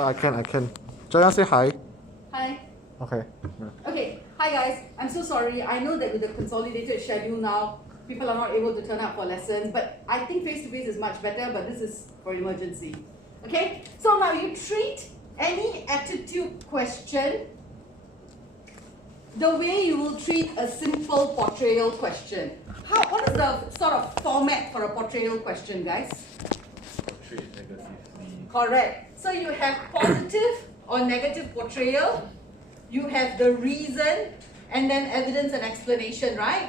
I can. Joanna, say hi. Hi. Okay. Okay, hi guys. I'm so sorry. I know that with the consolidated schedule now, people are not able to turn up for lessons, but I think face-to-face is much better, but this is for emergency. Okay, so now you treat any attitude question the way you will treat a simple portrayal question. What is the sort of format for a portrayal question, guys? Portray negatively. Correct. So you have positive or negative portrayal, you have the reason, and then evidence and explanation, right?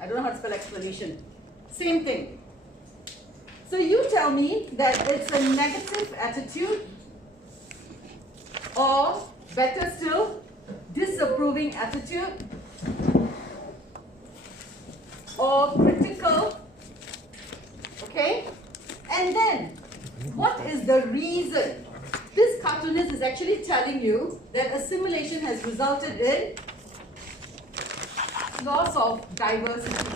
I don't know how to spell explanation. Same thing. So you tell me that it's a negative attitude, or better still, disapproving attitude, or critical, okay? And then, what is the reason? This cartoonist is actually telling you that assimilation has resulted in loss of diversity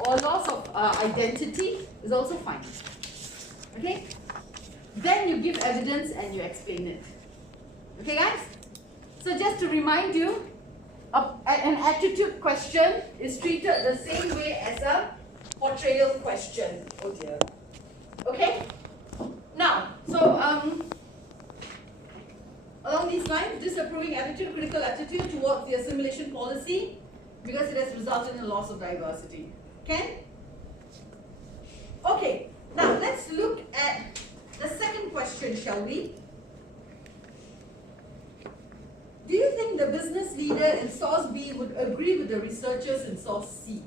or loss of identity is also fine. Okay? Then you give evidence and you explain it. Okay, guys? So just to remind you, an attitude question is treated the same way as a portrayal question. Oh dear. Okay? Now, so along these lines, disapproving attitude, critical attitude towards the assimilation policy because it has resulted in a loss of diversity. Okay? Okay, now let's look at the second question, shall we? Do you think the business leader in source B would agree with the researchers in source C?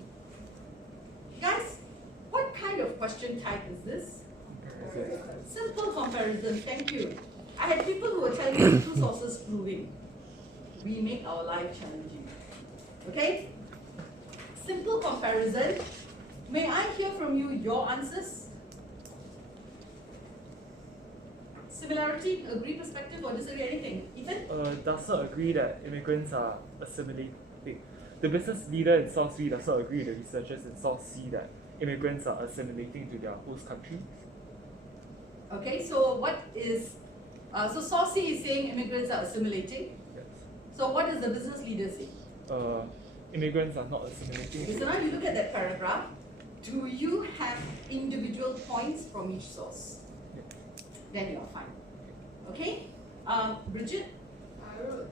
Guys, what kind of question type is this? Simple comparison, thank you. I had people who were telling me two sources proving. We make our life challenging. Okay? Simple comparison. May I hear from you your answers? Similarity, agree, perspective, or disagree, anything? Ethan? Does not agree that immigrants are assimilating. The business leader in Source B does not agree with the researchers in Source C that immigrants are assimilating to their host country. Okay, so what is, so source C is saying immigrants are assimilating. Yes. So what does the business leader say? Immigrants are not assimilating. Okay, so now you look at that paragraph. Do you have individual points from each source? Yes. Then you're fine. Okay? Bridget? I wrote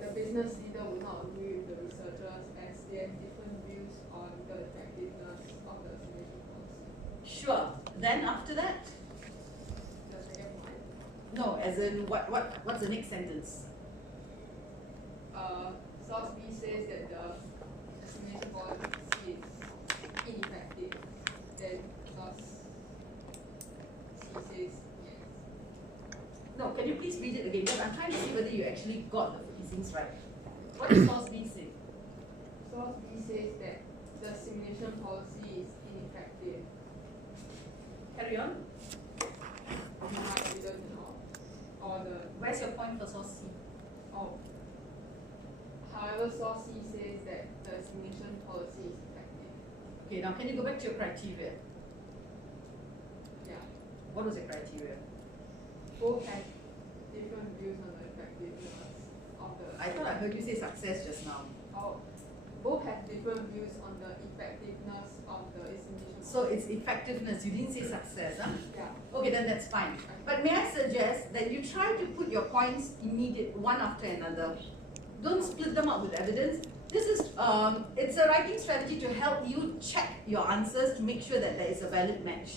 the business leader would not agree with the researchers as they have different views on the effectiveness of the assimilation policy. Sure. Then after that? The second one, No, as in what's the next sentence? source B says that the assimilation policy is ineffective. Then source C says yes. No, can you please read it again? Because I'm trying to see whether you actually got the phrasings right. What does source B say? Source B says that the assimilation policy is ineffective. Carry on. No evidence or the Where's your point for source C? oh. However, source C says that the assimilation policy is effective. Okay, now can you go back to your criteria? Yeah. What was your criteria? Both have different views on the effectiveness of the. I thought I heard you say success just now. Oh, both have different views on the effectiveness of the assimilation. So it's effectiveness, you didn't say success, huh? Yeah. Okay, then that's fine. But may I suggest that you try to put your points one after another. Don't split them up with evidence. This is, it's a writing strategy to help you check your answers to make sure that there is a valid match.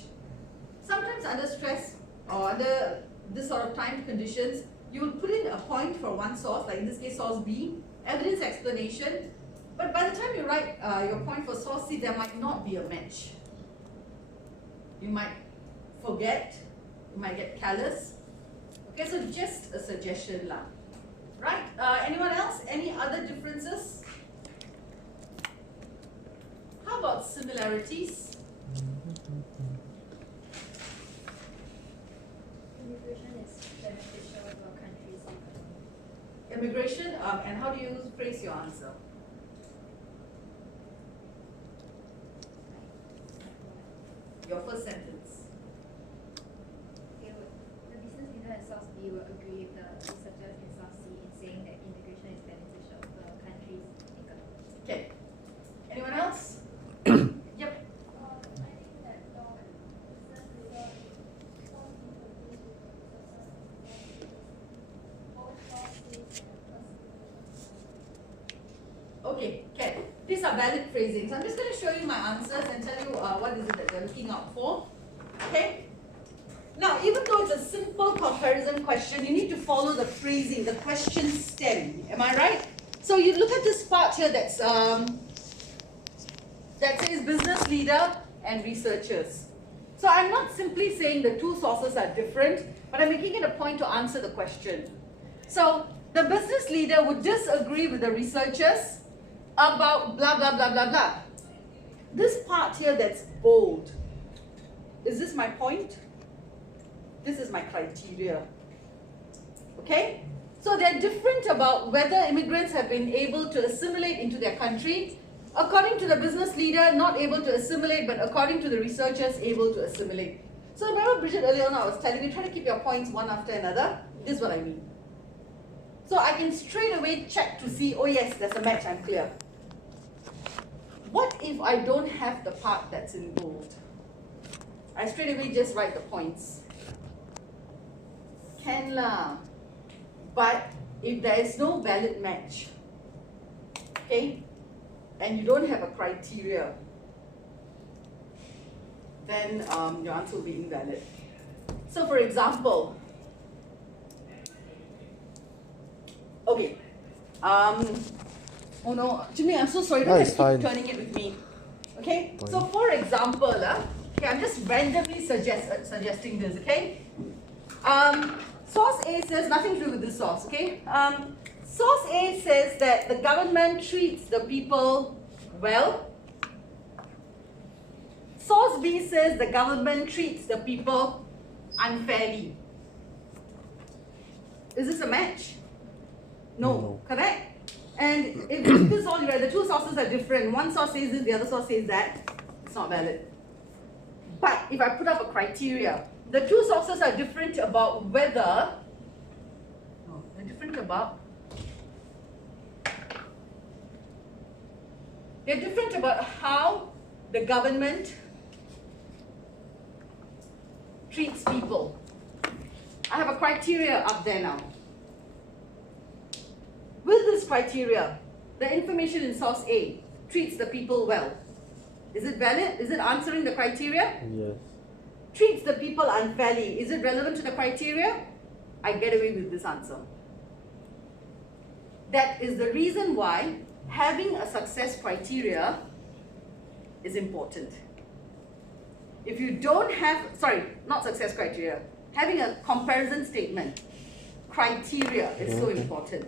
Sometimes under stress or under this sort of time conditions, you will put in a point for one source, like in this case source B, evidence explanation, but by the time you write your point for source C, there might not be a match. You might forget, you might get careless. Okay, so just a suggestion lah. Right, anyone else? Any other differences? How about similarities? Immigration is beneficial to our country's economy. Immigration, and how do you phrase your answer? your first sentence. The business leader in source B will agree with the researchers in source C in saying that immigration is beneficial to the country's economy. Okay. Anyone else? Yep. Okay, okay. These are valid phrasings. I'm just going to show you my answers and tell you what is it that they're looking out for. Okay? Now, even though it's a simple comparison question, you need to follow the phrasing, the question stem. Am I right? So you look at this part here that says business leader and researchers. So I'm not simply saying the two sources are different, but I'm making it a point to answer the question. So the business leader would disagree with the researchers about blah, blah, blah, blah, blah. This part here that's bold, is this my point? This is my criteria. Okay? So they're different about whether immigrants have been able to assimilate into their country. According to the business leader, not able to assimilate, but according to the researchers, able to assimilate. So remember, Bridget, earlier on I was telling you, try to keep your points one after another. This is what I mean. So I can straight away check to see, oh yes, there's a match, I'm clear. What if I don't have the part that's in bold? I straight away just write the points. Can lah. But if there is no valid match, okay, and you don't have a criteria, then your answer will be invalid. So for example, okay, oh no, Jimmy, I'm so sorry, don't it's keep fine. turning it with me. Okay, Fine. so for example, okay, I'm just randomly suggesting this, okay? Source A says, nothing to do with this source, okay? Source A says that the government treats the people well. Source B says the government treats the people unfairly. Is this a match? No. Correct? And if this is all you read, the two sources are different. One source says this, the other source says that. It's not valid. But if I put up a criteria, the two sources are different about whether, they're different about how the government treats people. I have a criteria up there now. With this criteria, the information in source A treats the people well. Is it valid? Is it answering the criteria? Yes. Treats the people unfairly. Is it relevant to the criteria? I get away with this answer. That is the reason why having a success criteria is important. If you don't have, not success criteria, having a comparison statement, criteria is so important.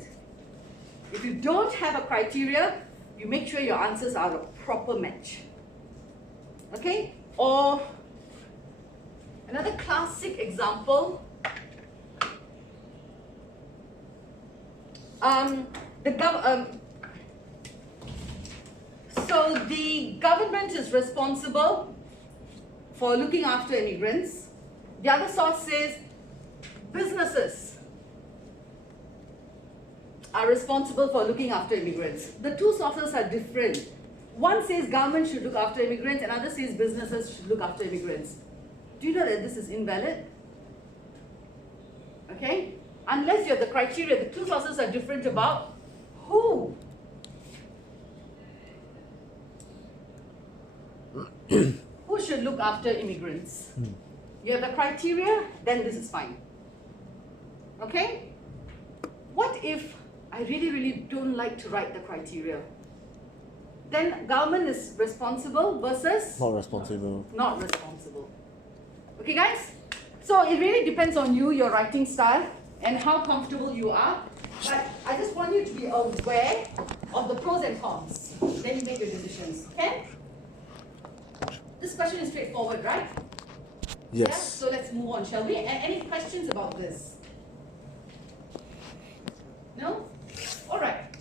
If you don't have a criteria, you make sure your answers are a proper match. Okay? Or another classic example, so the government is responsible for looking after immigrants. The other source says businesses are responsible for looking after immigrants. The two sources are different. One says government should look after immigrants, and another says businesses should look after immigrants. Do you know that this is invalid? Okay? Unless you have the criteria, the two sources are different about who. Who should look after immigrants? You have the criteria, then this is fine. Okay? What if I really, really don't like to write the criteria? Then government is responsible versus Not responsible. not responsible. Okay, guys? So it really depends on you, your writing style, and how comfortable you are. But I just want you to be aware of the pros and cons. Then you make your decisions. Okay? This question is straightforward, right? Yeah? Yes. So let's move on, shall we? Any questions about this? No? Alright.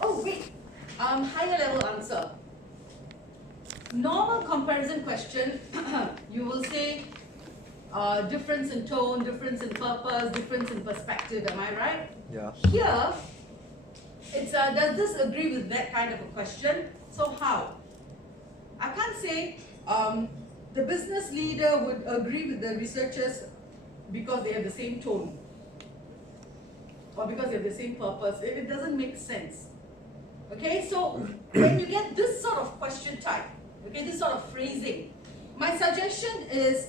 Oh, wait. Higher level answer. Normal normal comparison question, you will say difference in tone, difference in purpose, difference in perspective, am I right? Yeah. Here, it's does this agree with that kind of a question? So how? I can't say the business leader would agree with the researchers because they have the same tone or because they have the same purpose. It doesn't make sense. Okay, so when you get this sort of question type, okay, this sort of phrasing, my suggestion is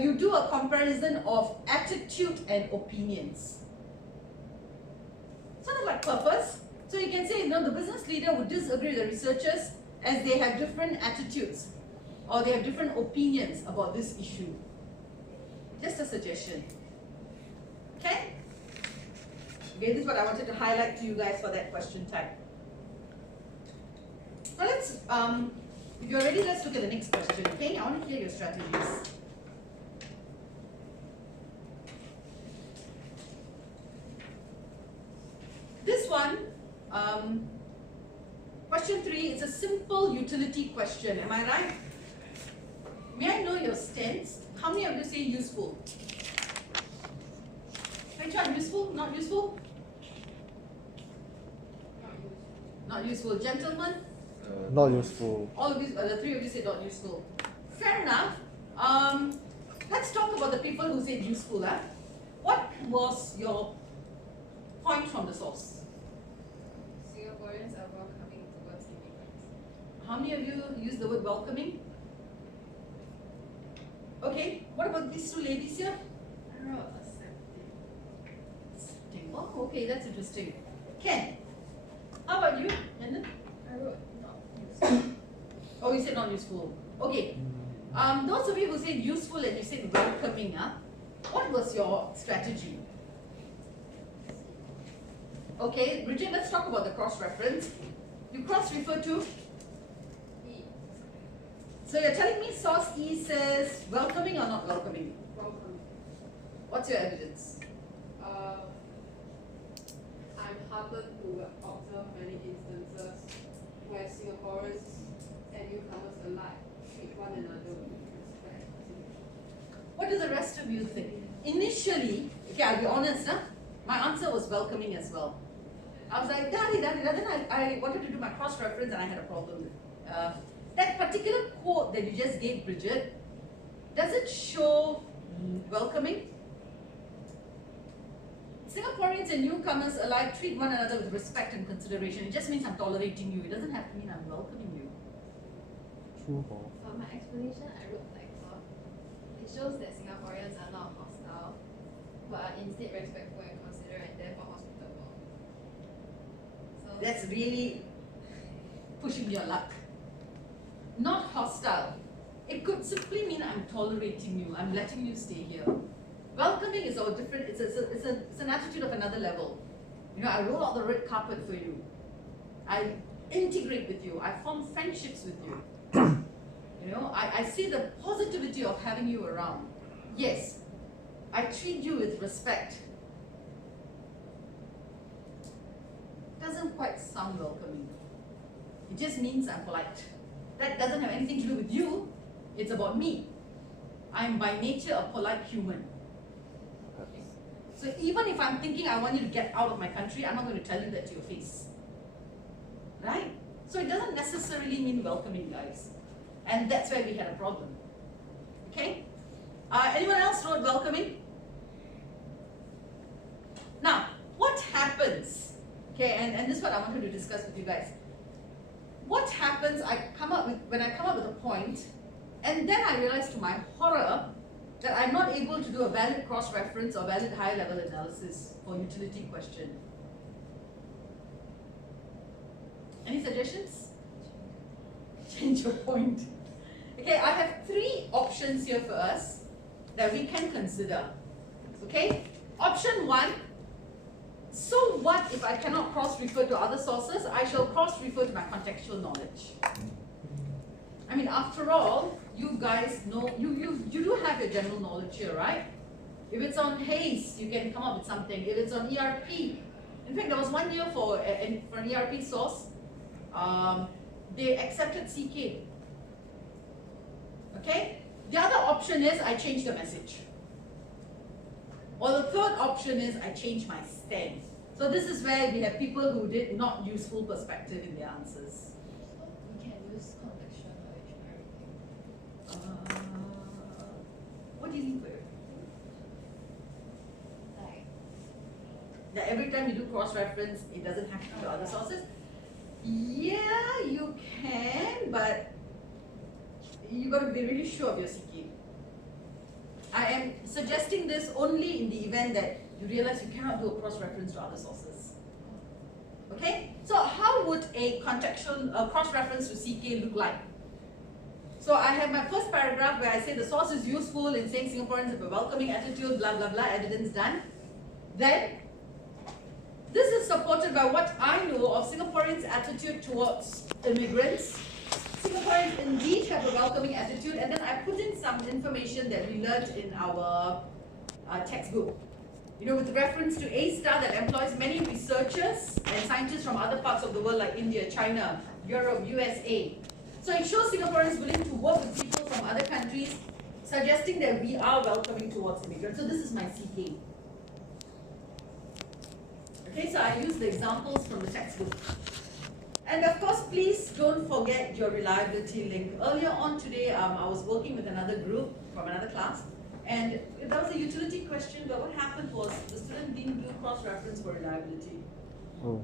you do a comparison of attitude and opinions. Sort of like purpose. So you can say, the business leader would disagree with the researchers as they have different attitudes or they have different opinions about this issue. Just a suggestion. Okay? Okay, this is what I wanted to highlight to you guys for that question type. Now let's, if you're ready, let's look at the next question, okay? I want to hear your strategies. This one, question 3, it's a simple utility question, am I right? May I know your stance? How many of you say useful? Rachel, useful? Not useful? Not useful. Gentlemen? Not useful. All of you, the 3 of you said not useful. Fair enough. Let's talk about the people who said useful. What was your point from the source? Singaporeans are welcoming towards immigrants. How many of you use the word welcoming? Okay, what about these 2 ladies here? I wrote accepting. Accepting. Oh, okay, that's interesting. Ken, how about you, Hendon? I wrote not useful. Oh, you said not useful. Okay. Those of you who said useful and you said welcoming, what was your strategy? Okay, Bridget, let's talk about the cross-reference. You cross-refer to? E. So you're telling me source E says welcoming or not welcoming? Welcoming. What's your evidence? I'm heartened to observe many instances where Singaporeans and newcomers alike treat one another with respect. What do the rest of you think? Initially, okay, I'll be honest, my answer was welcoming as well. I was like, daddy. Then I wanted to do my cross-reference and I had a problem. That particular quote that you just gave, Bridget, does it show welcoming? Singaporeans and newcomers alike treat one another with respect and consideration. It just means I'm tolerating you. It doesn't have to mean I'm welcoming you. True. For my explanation, I wrote like it shows that Singaporeans are not hostile, but are instead respectful and considerate and therefore hospitable. So That's really pushing your luck. Not hostile. It could simply mean I'm tolerating you. I'm letting you stay here. Welcoming is all different. It's an attitude of another level. I roll out the red carpet for you. I integrate with you. I form friendships with you. I see the positivity of having you around. Yes, I treat you with respect. Doesn't quite sound welcoming. It just means I'm polite. That doesn't have anything to do with you. It's about me. I'm by nature a polite human. So even if I'm thinking I want you to get out of my country, I'm not going to tell you that to your face. Right? So it doesn't necessarily mean welcoming, guys. And that's where we had a problem. Okay? Anyone else wrote welcoming? Now, what happens? Okay, and this is what I wanted to discuss with you guys. What happens when I come up with a point, and then I realize to my horror that I'm not able to do a valid cross-reference or valid high-level analysis for utility question. Any suggestions? Change your point. Okay, I have 3 options here for us that we can consider. Okay, option 1, so what if I cannot cross-refer to other sources? I shall cross-refer to my contextual knowledge. I mean, after all, you guys know, you do have your general knowledge here, right? If it's on haste, you can come up with something. If it's on ERP, in fact, there was one year for an ERP source, they accepted CK. Okay? The other option is I change the message. Or the third option is I change my stand. So this is where we have people who did not use full perspective in their answers. So we can use contextual knowledge for everything. What do you mean for everything? Like, That every time you do cross-reference, it doesn't have to be other sources? Yeah, you can, but you got to be really sure of your CK. I am suggesting this only in the event that you realize you cannot do a cross-reference to other sources. Okay? So how would a contextual cross-reference to CK look like? So I have my first paragraph where I say the source is useful in saying Singaporeans have a welcoming attitude, blah, blah, blah, evidence done. Then, this is supported by what I know of Singaporeans' attitude towards immigrants. Singaporeans indeed have a welcoming attitude, and then I put in some information that we learned in our textbook. You know, with reference to A-Star that employs many researchers and scientists from other parts of the world like India, China, Europe, USA. So it shows Singaporeans willing to work with people from other countries, suggesting that we are welcoming towards immigrants. So this is my CK. Okay, so I use the examples from the textbook. And of course, please don't forget your reliability link. Earlier on today, I was working with another group from another class, and that was a utility question, but what happened was the student didn't do cross-reference for reliability. Oh.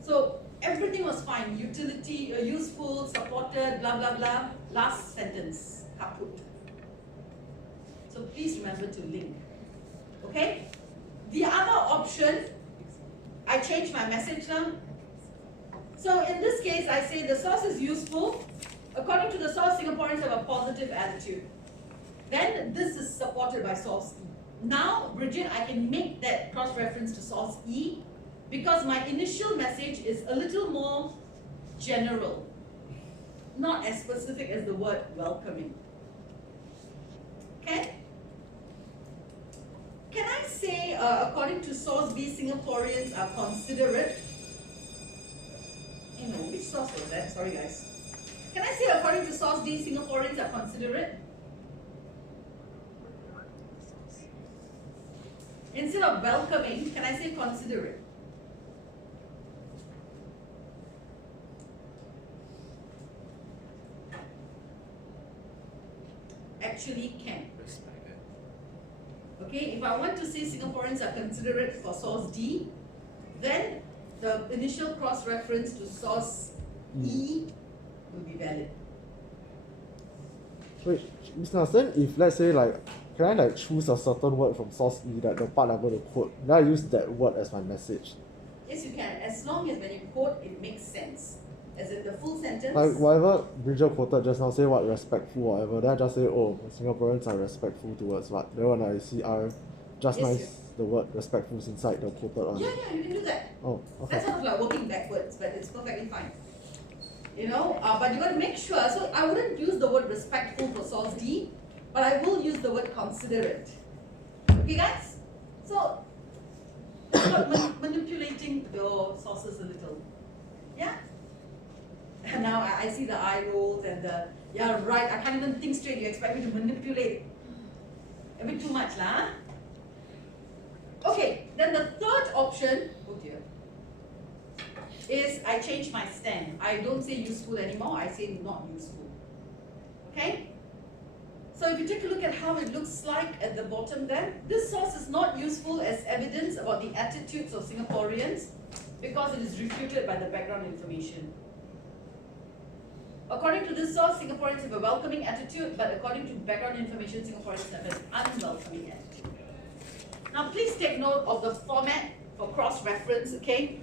So everything was fine, utility, useful, supported, blah, blah, blah. Last sentence, kaput. So please remember to link, okay? The other option, I change my message now. So in this case, I say the source is useful. According to the source, Singaporeans have a positive attitude. Then this is supported by source E. Now, Bridget, I can make that cross-reference to source E because my initial message is a little more general, not as specific as the word welcoming. Okay? Can I say, according to source B, Singaporeans are considerate? You know, which source was that? Sorry, guys. Can I say, according to source D, Singaporeans are considerate? Instead of welcoming, can I say considerate? Actually can. Okay, if I want to say Singaporeans are considerate for source D, then the initial cross-reference to source E will be valid. Wait, Ms. Nas, then if let's say like, can I like choose a certain word from source E, like the part I'm going to quote, then I use that word as my message? Yes, you can, as long as when you quote, it makes sense. As in the full sentence. Like whatever Bridget quoted just now, say what respectful or whatever, then I just say, oh, Singaporeans are respectful towards what? Then when I see just Yes, nice the word respectful is inside the quoted one. Yeah, you can do that. Oh, okay. That's sort of like working backwards, but it's perfectly fine. You know, but you got to make sure. So I wouldn't use the word respectful for source D, but I will use the word considerate. Okay, guys? So it's about manipulating your sources a little. Yeah? And now I see the eye rolls and the, yeah, right, I can't even think straight. You expect me to manipulate. A bit too much, lah. Okay, then the third option, oh dear, is I change my stand. I don't say useful anymore, I say not useful. Okay? So if you take a look at how it looks like at the bottom there, this source is not useful as evidence about the attitudes of Singaporeans because it is refuted by the background information. According to this source, Singaporeans have a welcoming attitude, but according to background information, Singaporeans have an unwelcoming attitude. Now please take note of the format for cross-reference, okay?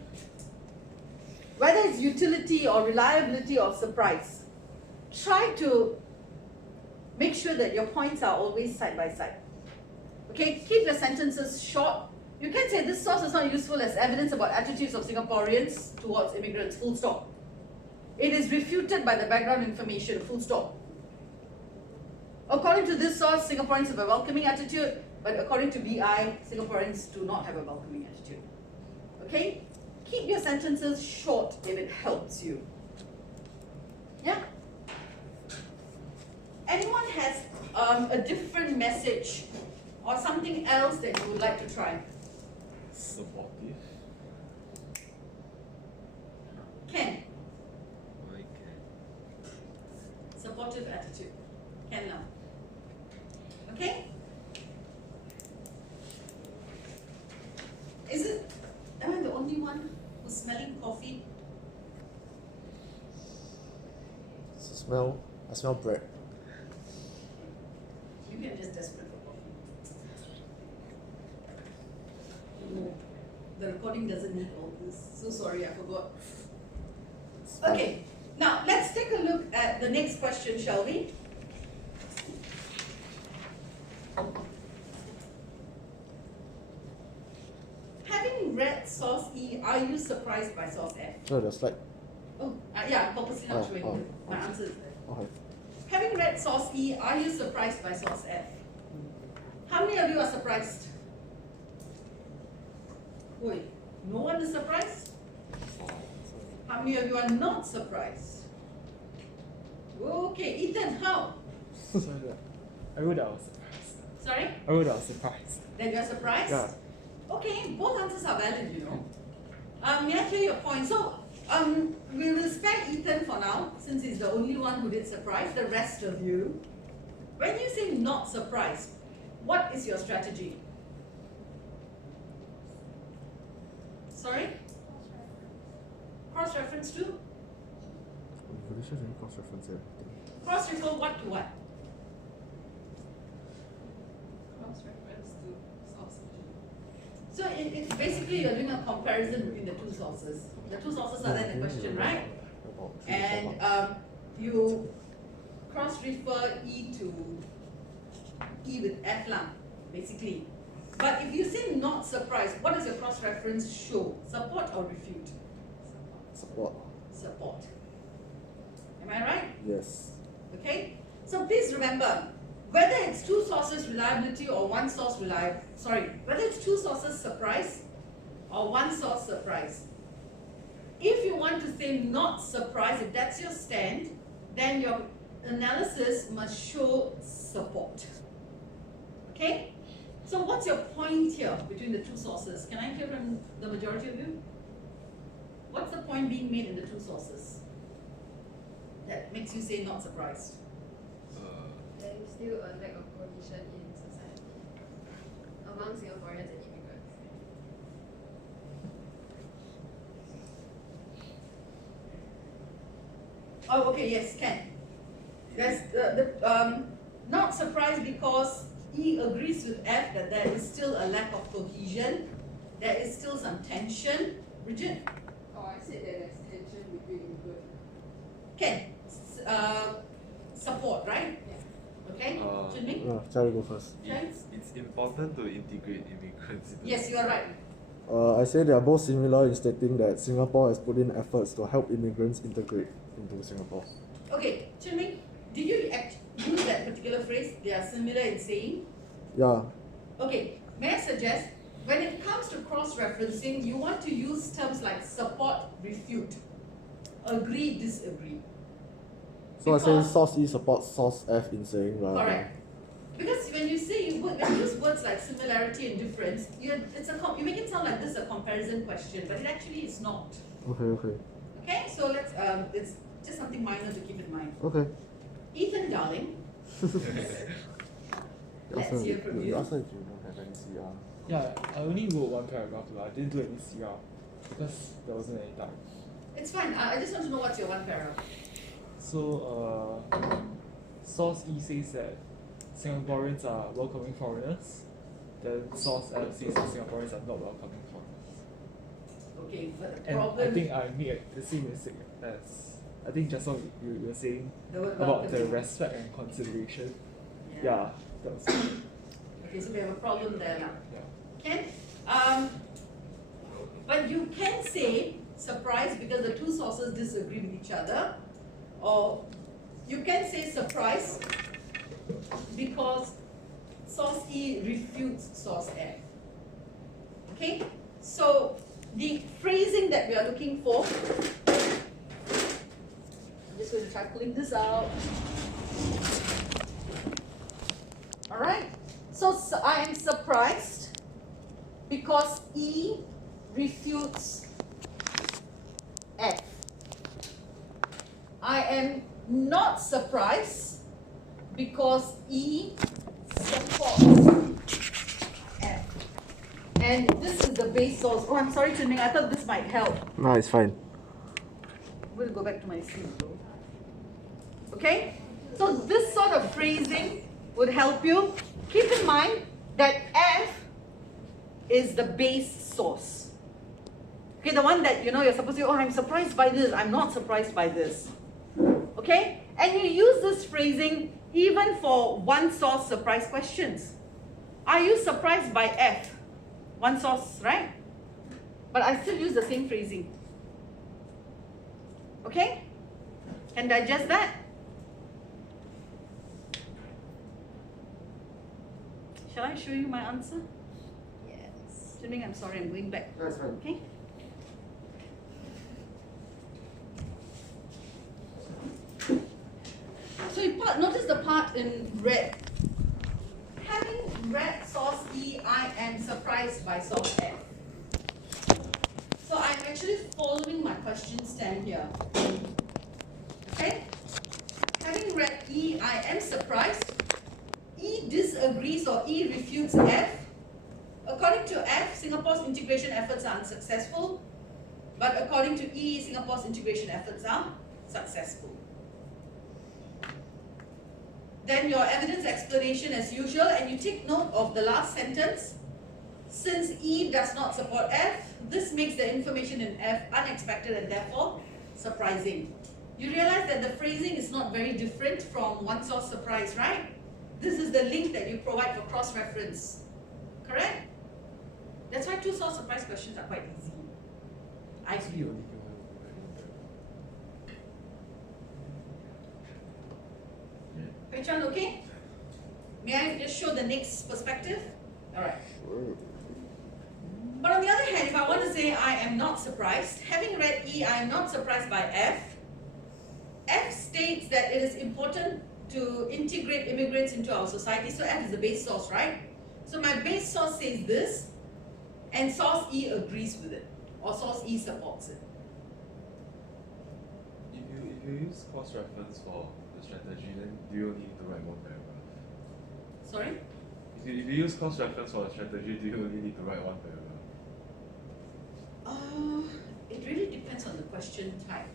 Whether it's utility or reliability or surprise, try to make sure that your points are always side by side. Okay, keep your sentences short. You can say this source is not useful as evidence about attitudes of Singaporeans towards immigrants, full stop. It is refuted by the background information, full stop. According to this source, Singaporeans have a welcoming attitude, but according to BI, Singaporeans do not have a welcoming attitude. Okay? Keep your sentences short if it helps you. Yeah? anyone has a different message or something else that you would like to try? Supportive. Ken, Why can? supportive attitude. Ken now. Okay? Am I the only one who's smelling coffee? I smell bread. Maybe I'm just desperate for coffee. No, the recording doesn't need all this. So sorry, I forgot. Okay, now let's take a look at the next question, shall we? Having read source E, are you surprised by source F? No, there's like, Oh, yeah, I'm purposely not showing oh, you. My okay. answer is there. okay. Having read source E, are you surprised by source F? How many of you are surprised? Oi, no one is surprised? How many of you are not surprised? Okay, Ethan, how? I wrote that I was surprised. Sorry? I wrote that I was surprised. That you are surprised? Yeah. Okay, both answers are valid, you know. May I clear your point? So, we will spare Ethan for now, since he's the only one who did surprise. The rest of you, when you say not surprised, what is your strategy? Sorry? Cross-reference to? I'm pretty sure there's cross-reference here. Cross-refer what to what? Cross-reference to source. So it's basically you're doing a comparison between the two sources. The two sources are then the question, right? And you cross-refer E with F lah, basically. But if you say not surprised, what does your cross-reference show? Support or refute? Support. Support. Am I right? Yes. Okay? So please remember, whether it's two sources reliability or one source whether it's two sources surprise or one source surprise. If you want to say not surprise, if that's your stand, then your analysis must show support. Okay? So what's your point here between the two sources? Can I hear from the majority of you? What's the point being made in the two sources that makes you say not surprised? There is still a lack of cohesion in society among Singaporeans and immigrants. Oh, okay, yes, Ken. There's not surprised because he agrees with F that there is still a lack of cohesion, there is still some tension. Bridget? Oh, I said that there's tension between good. Ken, support, right? Yeah. Okay, Chinming? No, Charlie go first. It's important to integrate immigrants into Yes, you are right. I say they are both similar in stating that Singapore has put in efforts to help immigrants integrate into Singapore. Okay, Chinming, did you use that particular phrase? They are similar in saying? Yeah. Okay, may I suggest, when it comes to cross-referencing, you want to use terms like support, refute, agree, disagree. So I say Because- source E supports source F in saying rather. Correct. Because when you use words like similarity and difference, you make it sound like this is a comparison question, but it actually is not. Okay. Okay, so let's it's just something minor to keep in mind. Okay. Ethan, darling, let's hear from You you. asked her if you don't have any CR. Yeah, I only wrote one paragraph, I didn't do any CR because there wasn't any time. It's fine. I just want to know what's your one paragraph. So, source E says that Singaporeans are welcoming foreigners. Then source F says that Singaporeans are not welcoming foreigners. Okay, but the And problem. I think I made the same mistake as I think just now you were saying the word about the welcoming. respect and consideration. Yeah, that was good. Okay, so we have a problem there now. Yeah. Can but you can say surprise because the two sources disagree with each other, or you can say surprise because source E refutes source F. Okay, so the phrasing that we are looking for, I'm just going to try pulling this out. surprised because E refutes F. I am not surprised because E supports F. And this is the base source. Oh, I'm sorry, Chinming, I thought this might help. No, it's fine. We'll go back to my screen though. Okay? So this sort of phrasing would help you. Keep in mind that F is the base source. Okay, the one that you're supposed to say, oh, I'm surprised by this, I'm not surprised by this. Okay? And you use this phrasing even for one source surprise questions. Are you surprised by F? One source, right? But I still use the same phrasing. Okay? Can digest that? Shall I show you my answer? Yes. Chinming, I'm sorry, I'm going back. That's fine. Okay? So you notice the part in red. Having read source E, I am surprised by source F. So I'm actually following my question stem here. Okay? Having read E, I am surprised. E disagrees or E refutes F. According to F, Singapore's integration efforts are unsuccessful. But according to E, Singapore's integration efforts are successful. Then your evidence explanation as usual, and you take note of the last sentence. Since E does not support F, this makes the information in F unexpected and therefore surprising. You realize that the phrasing is not very different from one source surprise, right? This is the link that you provide for cross-reference, correct? That's why two source surprise questions are quite easy. I feel. Pechan, okay? May I just show the next perspective? Alright. But on the other hand, if I want to say I am not surprised, having read E, I am not surprised by F. F states that it is important to integrate immigrants into our society. So F is the base source, right? So my base source says this, and source E agrees with it, or source E supports it. If you use cross-reference for the strategy, then do you only need to write one paragraph? Sorry? If you use cross-reference for the strategy, do you only need to write one paragraph? It really depends on the question type.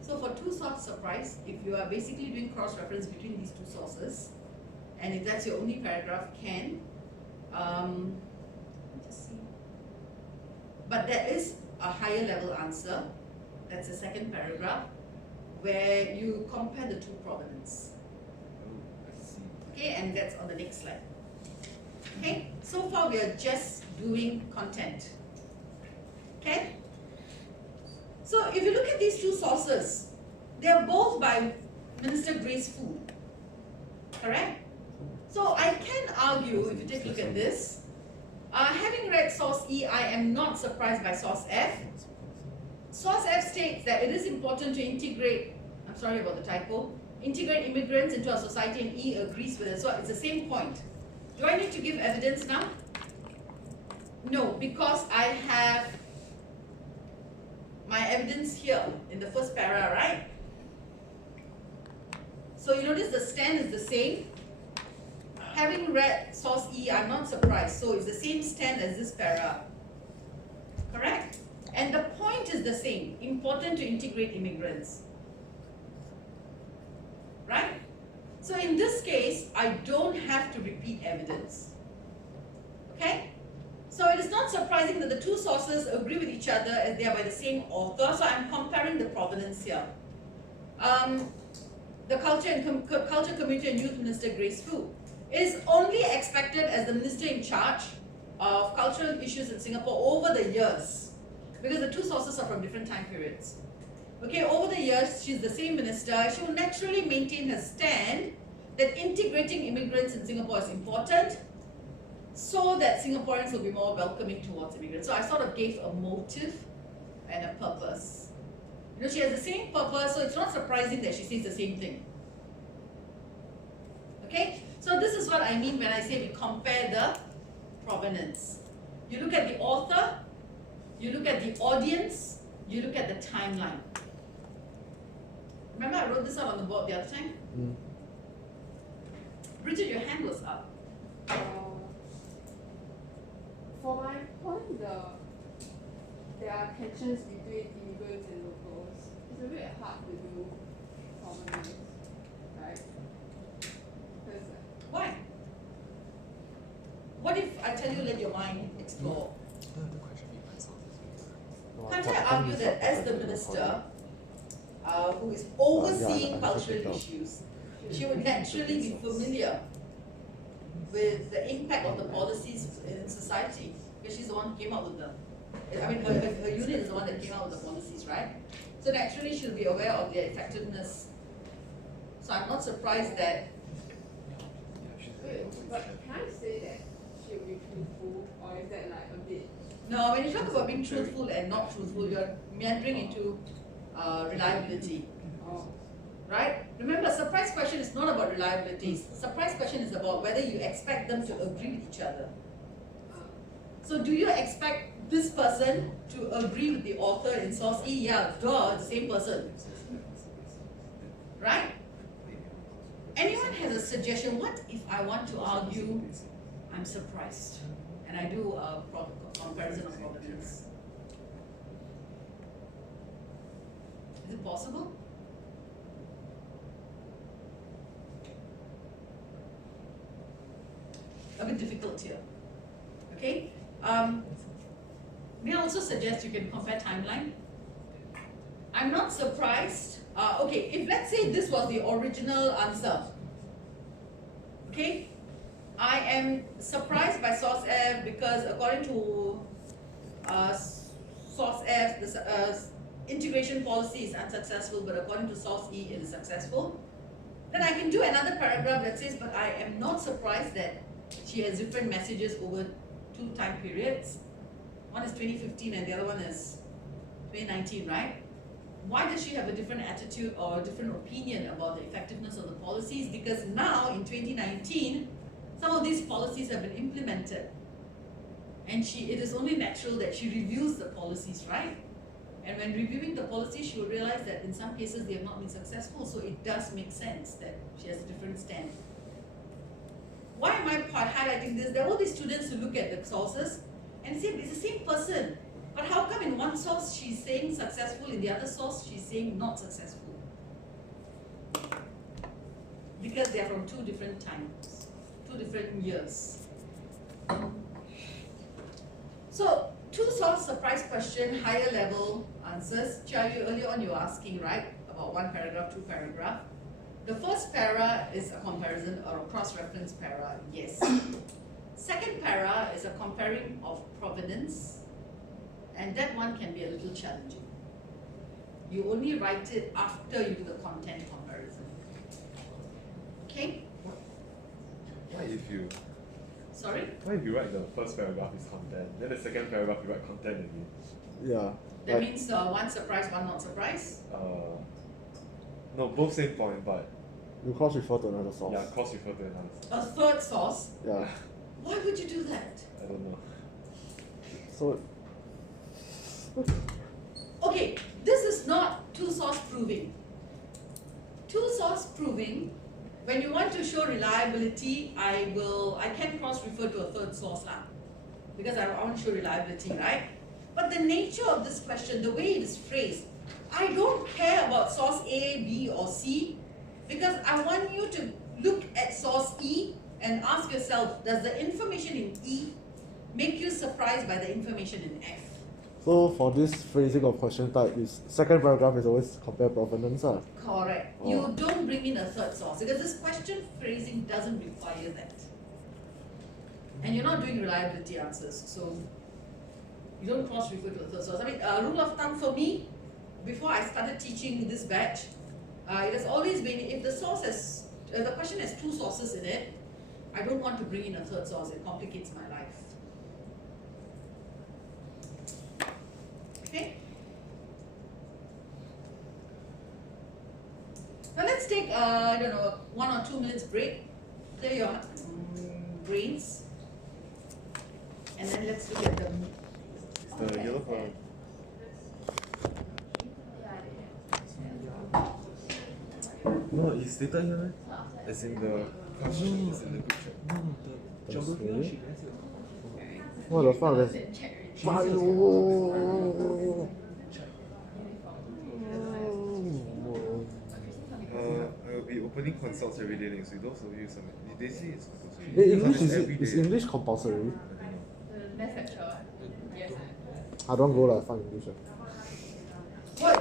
So for two source surprise, if you are basically doing cross-reference between these two sources, and if that's your only paragraph, can. Let me just see. But there is a higher level answer. That's the second paragraph, where you compare the two provenance. Oh, I see. Okay, and that's on the next slide. Okay, so far we are just doing content. Okay? So if you look at these two sources, they are both by Minister Grace Fu. Correct? So I can argue, if you take a look at this, having read source E, I am not surprised by source F. Source F states that it is important to integrate, I'm sorry about the typo, integrate immigrants into our society, and E agrees with it. So it's the same point. Do I need to give evidence now? No, because I have my evidence here in the first para, right? So you notice the stand is the same. Having read source E, I'm not surprised. So it's the same stand as this para. Correct? And the point is the same. Important to integrate immigrants. Right? So in this case, I don't have to repeat evidence. Okay? So it is not surprising that the two sources agree with each other as they are by the same author. So I'm comparing the provenance here. The Culture, Community and Youth Minister Grace Fu is only expected as the minister in charge of cultural issues in Singapore over the years, because the two sources are from different time periods. Okay, over the years, she's the same minister. She will naturally maintain her stand that integrating immigrants in Singapore is important, so that Singaporeans will be more welcoming towards immigrants. So I sort of gave a motive and a purpose. You know, she has the same purpose, so it's not surprising that she says the same thing. Okay? So this is what I mean when I say we compare the provenance. You look at the author, you look at the audience, you look at the timeline. Remember I wrote this out on the board the other time? Mm. Bridget, your hand was up. For my point, there are tensions between immigrants and locals. It's a bit hard to do provenance, right? Because Why? What if I tell you let your mind explore? Can't I argue that as the minister, who is overseeing cultural issues, she would naturally be familiar with the impact of the policies in society, because she's the one who came up with them. I mean, her unit is the one that came out with the policies, right? So naturally, she'll be aware of their effectiveness. So I'm not surprised that. wait, but can I say that she'll be truthful, or is that like a bit? No, when you talk about being truthful and not truthful, you're meandering into reliability. Oh. Right? Remember, surprise question is not about reliability. Surprise question is about whether you expect them to agree with each other. So do you expect this person to agree with the author in source E? Yeah, duh, the same person. Right? Anyone has a suggestion? What if I want to argue I'm surprised and I do a comparison of provenance? Is it possible? A bit difficult here. Okay? May I also suggest you can compare timeline? I'm not surprised. Okay, if let's say this was the original answer. Okay? I am surprised by source F because according to source F, the integration policy is unsuccessful, but according to source E, it is successful. Then I can do another paragraph that says, but I am not surprised that she has different messages over 2 time periods. One is 2015 and the other one is 2019, right? Why does she have a different attitude or a different opinion about the effectiveness of the policies? Because now in 2019, some of these policies have been implemented. And it is only natural that she reviews the policies, right? And when reviewing the policies, she will realize that in some cases they have not been successful, so it does make sense that she has a different stand. Why am I highlighting this? There are all these students who look at the sources and say it's the same person. But how come in one source she's saying successful, in the other source she's saying not successful? Because they're from 2 different times, 2 different years. So, 2 source surprise question, higher level answers. Chia, earlier on you were asking, right, about 1 paragraph, 2 paragraph. The first para is a comparison or a cross-reference para, yes. Second para is a comparing of provenance, and that one can be a little challenging. You only write it after you do the content comparison. Okay? What if you Sorry? What if you write the first paragraph is content, then the second paragraph you write content again? Yeah. That means 1 surprise, 1 not surprise? No, both same point, but You cross refer to another source. yeah, cross refer to another. A third source? Yeah. Why would you do that? I don't know. So Okay, this is not 2 source proving. 2 source proving, when you want to show reliability, I can cross refer to a third source lah, because I want to show reliability, right? But the nature of this question, the way it is phrased, I don't care about source A, B or C, because I want you to look at source E and ask yourself, does the information in E make you surprised by the information in F? So for this phrasing of question type, is second paragraph is always compare provenance. Correct. Oh. You don't bring in a third source because this question phrasing doesn't require that. And you're not doing reliability answers, so you don't cross refer to a third source. I mean, rule of thumb for me, before I started teaching this batch, it has always been if the question has 2 sources in it, I don't want to bring in a third source. It complicates my life. Okay. Now let's take I don't know 1 or 2 minutes break. Clear your brains. And then let's look at the It's the yellow colour. No, it's stated here. As in the question is in the group chat. No, the geography one she has it. What the fuck? That's I will be opening consults every day next week. Those of you submit. They say it's compulsory. Hey, English It's is every is day. English compulsory? The next lecture one. Yes. I don't go like fun English. what?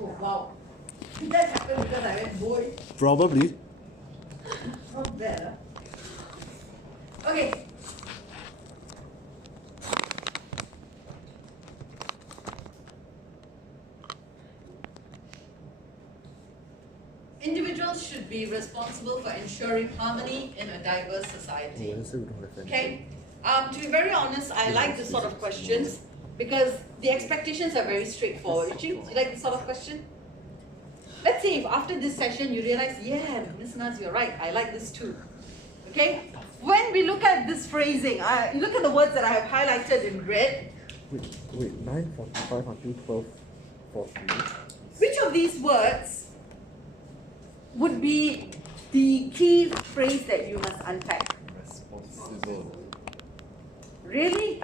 Oh wow. Did that happen because I went boy? Probably. Not bad, huh? Okay. Individuals should be responsible for ensuring harmony in a diverse society. Okay? To be very honest, I like this sort of questions because the expectations are very straightforward. Do you like this sort of question? Let's say if after this session you realize, yeah, Miss Naz, you're right, I like this too. Okay? When we look at this phrasing, you look at the words that I have highlighted in red. Wait, 9:45 until 12:40. Which of these words would be the key phrase that you must unpack? Responsible. Really?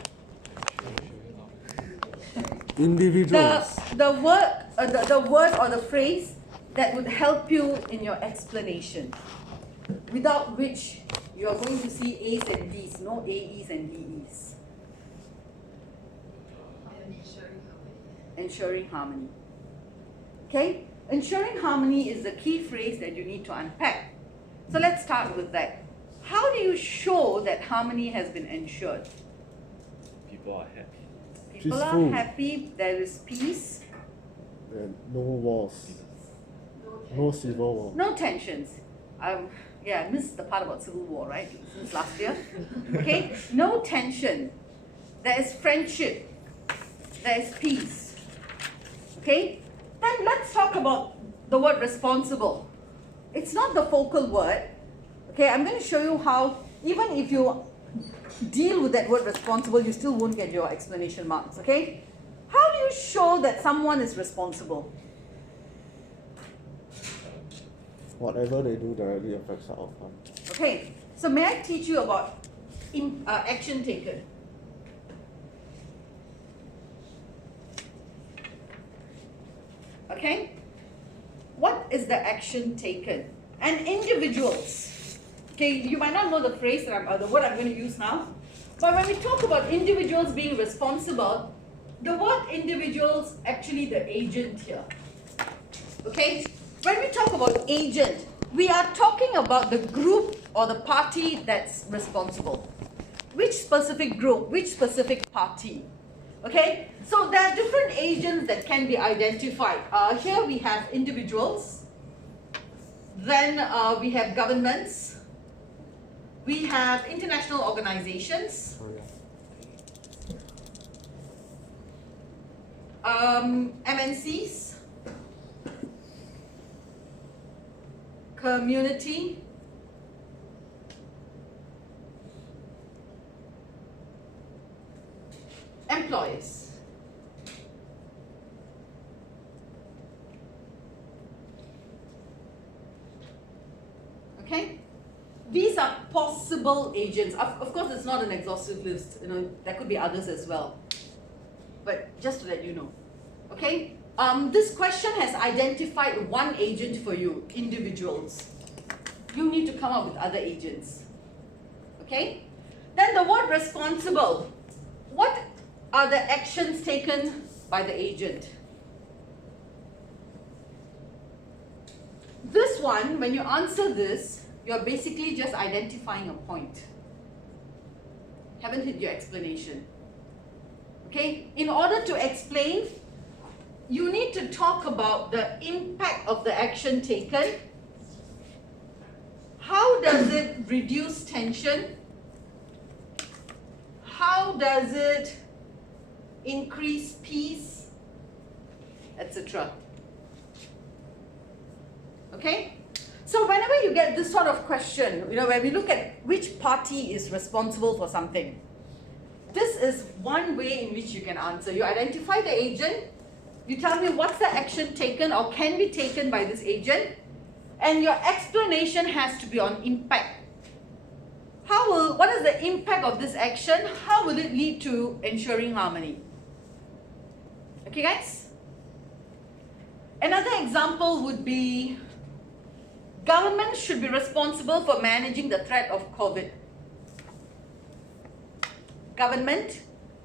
Individuals. The word or the phrase that would help you in your explanation, without which you are going to see A's and D's, no AE's and DE's. Ensuring harmony. Okay? Ensuring harmony is the key phrase that you need to unpack. So let's start with that. How do you show that harmony has been ensured? People are happy. People Peaceful. are happy, there is peace, And no wars. No civil war. no tensions. Yeah, I missed the part about civil war, right? Since last year. Okay? No tension. There is friendship. There is peace. Okay? Then let's talk about the word responsible. It's not the focal word. Okay, I'm going to show you how, even if you deal with that word responsible, you still won't get your explanation marks. Okay? How do you show that someone is responsible? Whatever they do directly affects the outcome. Okay, so may I teach you about action taken? Okay, what is the action taken? And individuals. Okay, you might not know the phrase that the word I'm going to use now, but when we talk about individuals being responsible, the word individuals actually the agent here. Okay, when we talk about agent, we are talking about the group or the party that's responsible. Which specific group, which specific party? Okay, so there are different agents that can be identified. Here we have individuals, then we have governments, we have international organizations, Oh yeah. MNCs, community, employees. Okay? These are possible agents. Of course, it's not an exhaustive list. You know, there could be others as well. But just to let you know. Okay? This question has identified one agent for you, individuals. You need to come up with other agents. Okay? Then the word responsible. What are the actions taken by the agent? This one, when you answer this, you're basically just identifying a point. Haven't hit your explanation. Okay? In order to explain, you need to talk about the impact of the action taken. How does it reduce tension? How does it increase peace, etc. Okay? So whenever you get this sort of question, you know, where we look at which party is responsible for something, this is one way in which you can answer. You identify the agent, you tell me what's the action taken or can be taken by this agent, and your explanation has to be on impact. What is the impact of this action? How will it lead to ensuring harmony? Okay, guys? Another example would be, government should be responsible for managing the threat of COVID. Government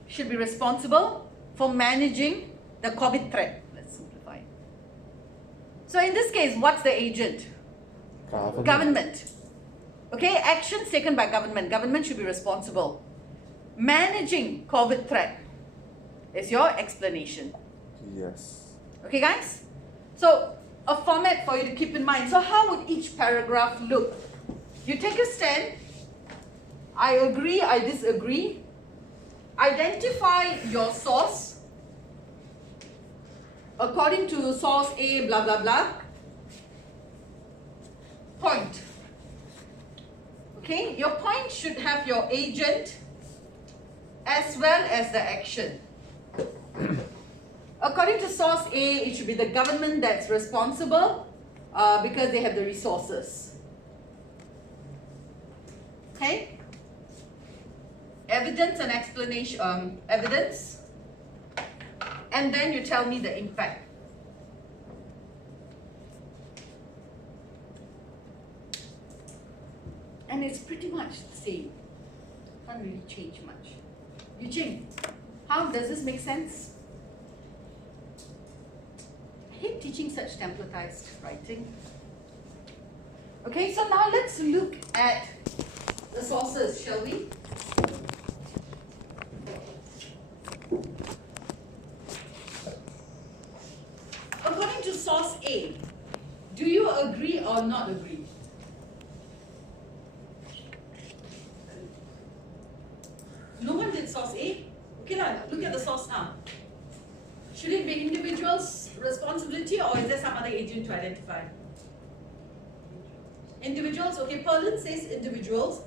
should be responsible for managing the COVID threat. Let's simplify. So in this case, what's the agent? Government. Okay, actions taken by government. Government should be responsible. Managing COVID threat is your explanation. Yes. Okay, guys? So, a format for you to keep in mind. So, how would each paragraph look? You take a stand. I agree, I disagree. Identify your source. According to source A, blah, blah, blah. Point. Okay, your point should have your agent as well as the action. According to source A, it should be the government that's responsible because they have the resources. Okay? Evidence and explanation, evidence. And then you tell me the impact. And it's pretty much the same. Can't really change much. Eugene, how does this make sense? I hate teaching such templatized writing. Okay, so now let's look at the sources, shall we? According to source A, do you agree or not agree? No one did source A? Okay, now look at the source now. Should it be individual's responsibility or is there some other agent to identify? Individuals, okay, Perlin says individuals.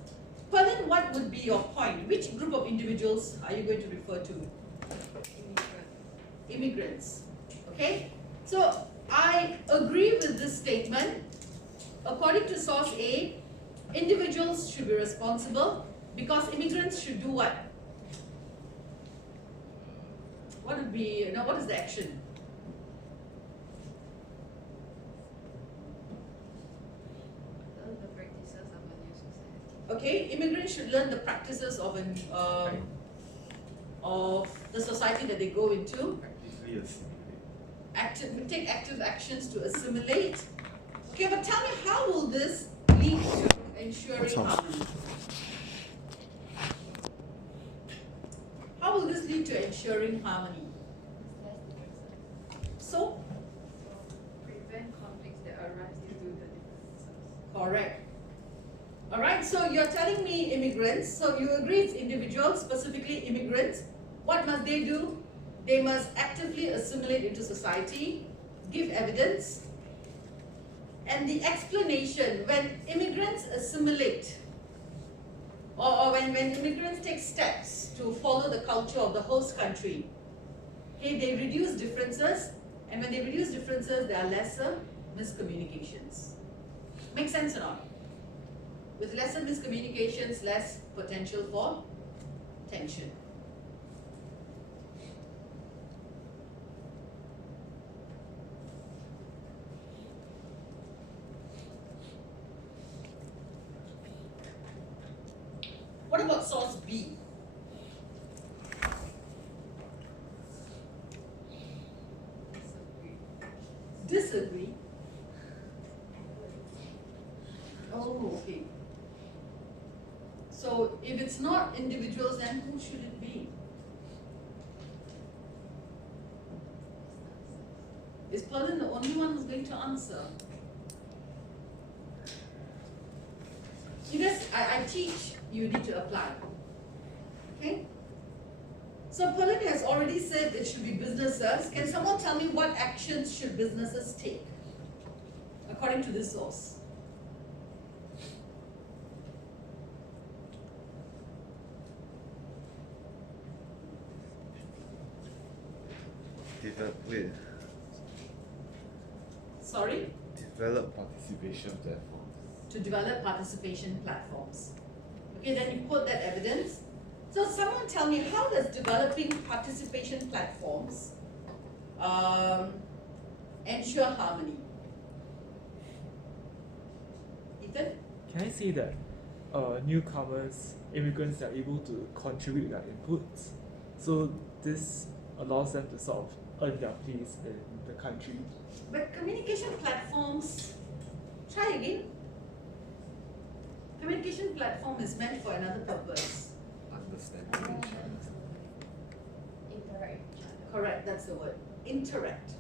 Perlin, what would be your point? Which group of individuals are you going to refer to? Immigrants. Okay? So, I agree with this statement. According to source A, individuals should be responsible because immigrants should do what? What would be, what is the action? Learn the practices of a new society. Okay, immigrants should learn the practices of the society that they go into. Actively assimilate. Take active actions to assimilate. Okay, but tell me, how will this lead to ensuring harmony? How will this lead to ensuring harmony? So, Prevent conflicts that arise due to the differences. correct. Alright, so you're telling me immigrants, so you agree it's individuals, specifically immigrants. What must they do? They must actively assimilate into society, give evidence, and the explanation, when immigrants assimilate, or when immigrants take steps to follow the culture of the host country, okay, they reduce differences, and when they reduce differences, there are lesser miscommunications. Make sense or not? With lesser miscommunications, less potential for tension. What about source B? Disagree. Oh, okay. So if it's not individuals, then who should it be? Is Perlin the only one who's going to answer? You guys, I teach, you need to apply. Okay? So Perlin has already said it should be businesses. Can someone tell me what actions should businesses take according to this source? Wait, Sorry? develop participation platforms. To develop participation platforms. Okay, then you quote that evidence. So someone tell me, how does developing participation platforms ensure harmony? Ethan? Can I say that newcomers, immigrants are able to contribute their inputs? So this allows them to sort of earn their place in the country. But communication platforms, try again. Communication platform is meant for another purpose. Understanding each other. Interact with each other. Correct, that's the word. Interact.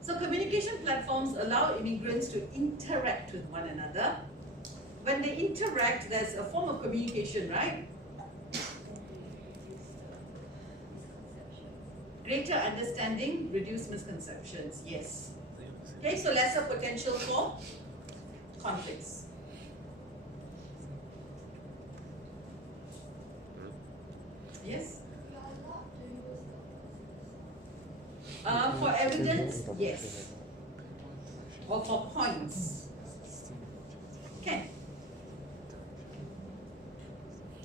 So communication platforms allow immigrants to interact with one another. When they interact, there's a form of communication, right? Greater understanding, reduce misconceptions, yes. Okay, so lesser potential for conflicts. Yes? For evidence, yes. Or for points. Can.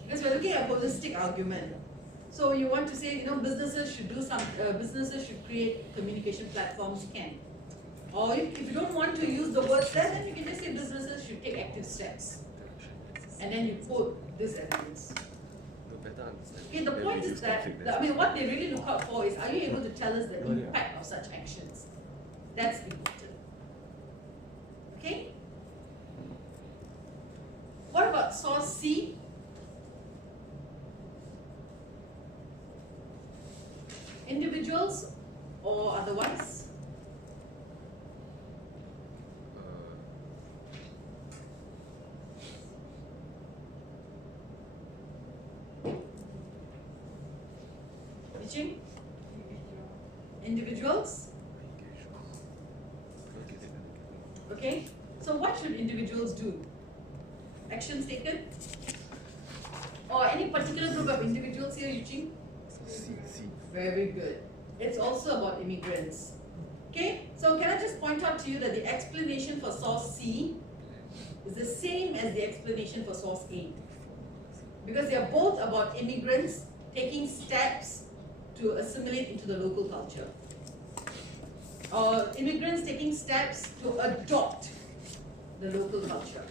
Because we're looking at a holistic argument. So you want to say, businesses should do businesses should create communication platforms, you can. Or if you don't want to use the words there, then you can just say businesses should take active steps. And then you quote this evidence. Better understand. Okay, the point is that, what they really look out for is, are you able to tell us the impact of such actions? That's important. Okay? What about source C? Individuals or otherwise? Teaching? Individuals? Okay, so what should individuals do? Actions taken? Or any particular group of individuals here, Eugene? Very good. It's also about immigrants. Okay, so can I just point out to you that the explanation for source C is the same as the explanation for source A. Because they are both about immigrants taking steps to assimilate into the local culture. Or immigrants taking steps to adopt the local culture.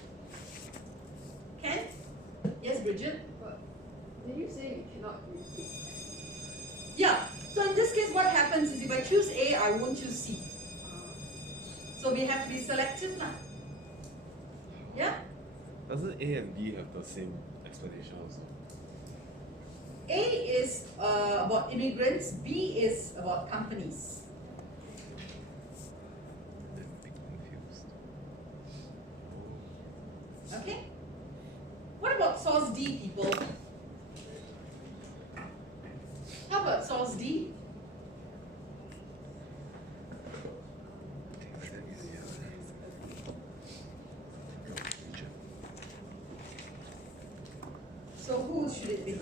Ken? Yes, Bridget? But did you say you cannot repeat? Yeah. So in this case, what happens is if I choose A, I won't choose C. So we have to be selective now. Yeah? Doesn't A and B have the same explanation also? A is about immigrants, B is about companies. I'm a bit confused. Okay? What about source D, people? How about source D? So who should it be?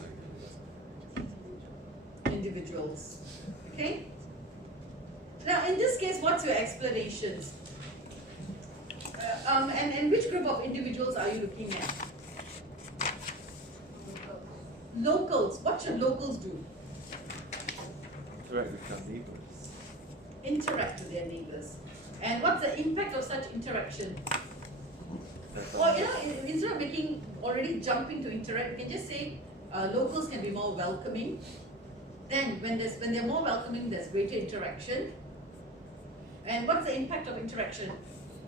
Individuals. Okay? Now in this case, what's your explanations? And which group of individuals are you looking at? Locals. What should locals do? Interact with their neighbors. Interact with their neighbors. And what's the impact of such interaction? Better Or instead of already jumping to interact, you can just say locals can be more welcoming. Then when they're more welcoming, there's greater interaction. And what's the impact of interaction?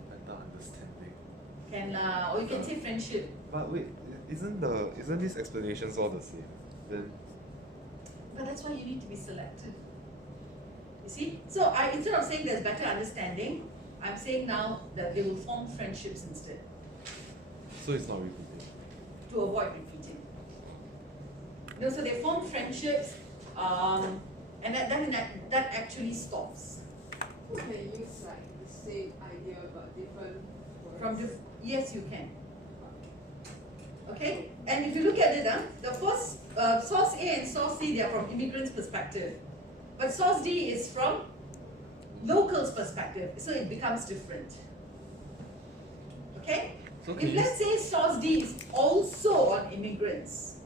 better understanding. Or you can say friendship. But wait, isn't these explanations all the same? Then But that's why you need to be selective. You see? So instead of saying there's better understanding, I'm saying now that they will form friendships instead, so it's not repeating. to avoid repeating. So they form friendships, and that actually stops. Who can use like the same idea but different words? Yes, you can. Okay? And if you look at it, the first source A and source C, they are from immigrants' perspective. But source D is from locals' perspective, so it becomes different. Okay? So If let's say source D is also on immigrants,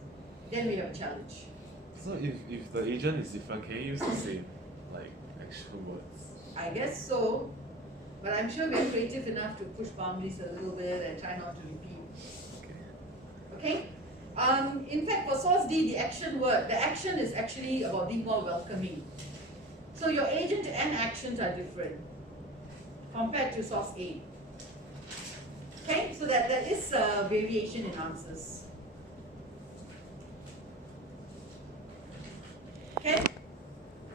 then we have a challenge. so if the agent is different, can you use the same like actual words? I guess so, but I'm sure we're creative enough to push boundaries a little bit and try not to repeat. Okay. Okay? In fact, for source D, the action is actually about being more welcoming. So your agent and actions are different compared to source A. Okay, so that is a variation in answers. Okay?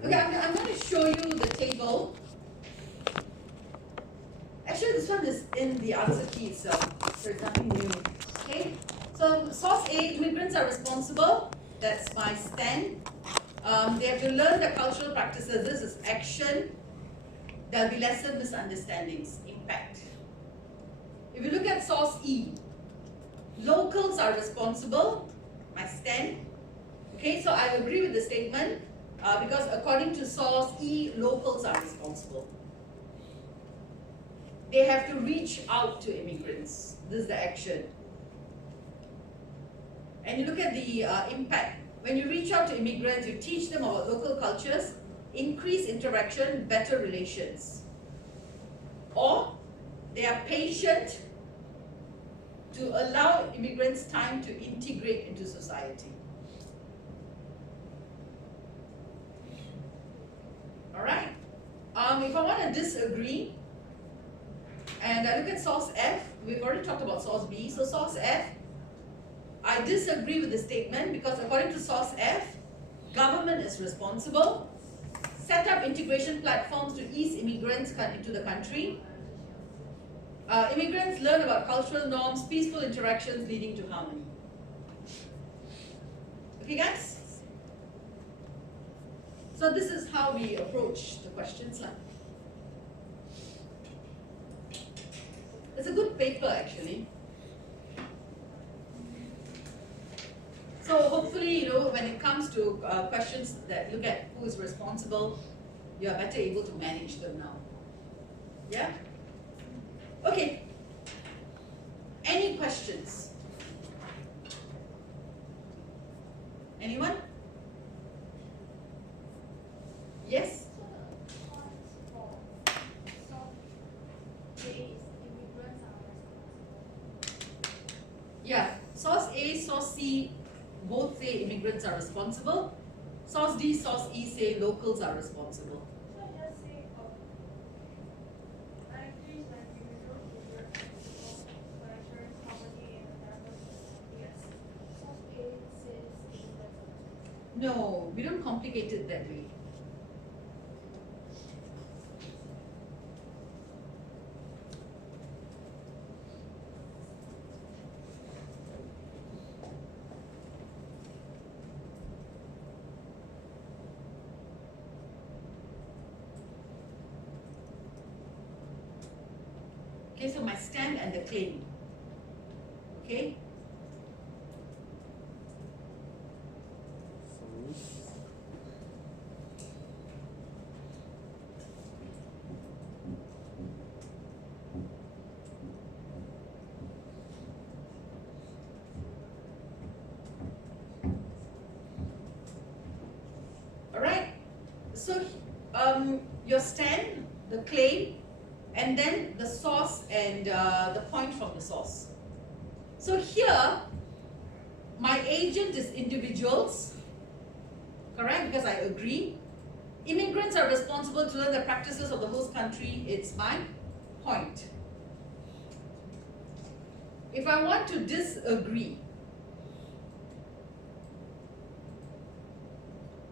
Okay, I'm going to show you the table. Actually, this one is in the answer key itself, so it's nothing new. Okay? So, source A, immigrants are responsible. That's my stand. They have to learn the cultural practices. This is action. There'll be lesser misunderstandings. Impact. If you look at source E, locals are responsible. My stand. Okay, so I agree with the statement because according to source E, locals are responsible. They have to reach out to immigrants. This is the action. And you look at the impact. When you reach out to immigrants, you teach them about local cultures, increase interaction, better relations. Or they are patient to allow immigrants time to integrate into society. All right. If I want to disagree, and I look at source F, we've already talked about source B. So source F, I disagree with the statement because according to source F, government is responsible. Set up integration platforms to ease immigrants into the country. Immigrants learn about cultural norms, peaceful interactions leading to harmony. Okay, guys? So this is how we approach the questions. It's a good paper, actually. So hopefully, when it comes to questions that look at who is responsible, you are better able to manage them now. Yeah? Okay. Any questions? Anyone? Yes? Yeah. Source A, source C both say immigrants are responsible. Source D, source E say locals are responsible. No, we don't complicate it that way. Okay, so my stand and the claim. Okay? Alright? So your stand, the claim, and then the source and the point from the source. So here, my agent is individuals, correct? Because I agree. Immigrants are responsible to learn the practices of the host country. It's my point. If I want to disagree,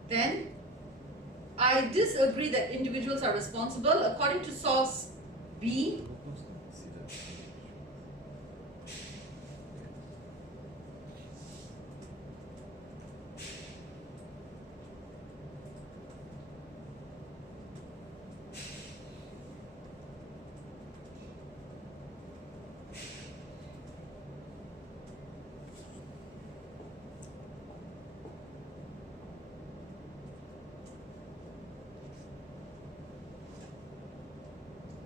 then I disagree that individuals are responsible. According to source B,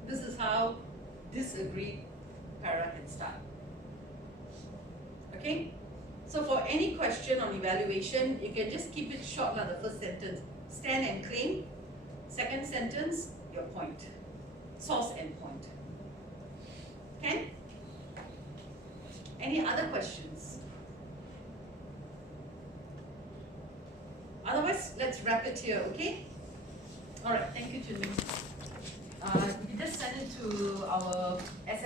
This is how disagreed para can start. Okay? So for any question on evaluation, you can just keep it short on the first sentence. Stand and claim. Second sentence, your point. Source and point. Okay? Any other questions? Otherwise, let's wrap it here, okay? Alright, thank you, Chun Ming. You can just send it to our SS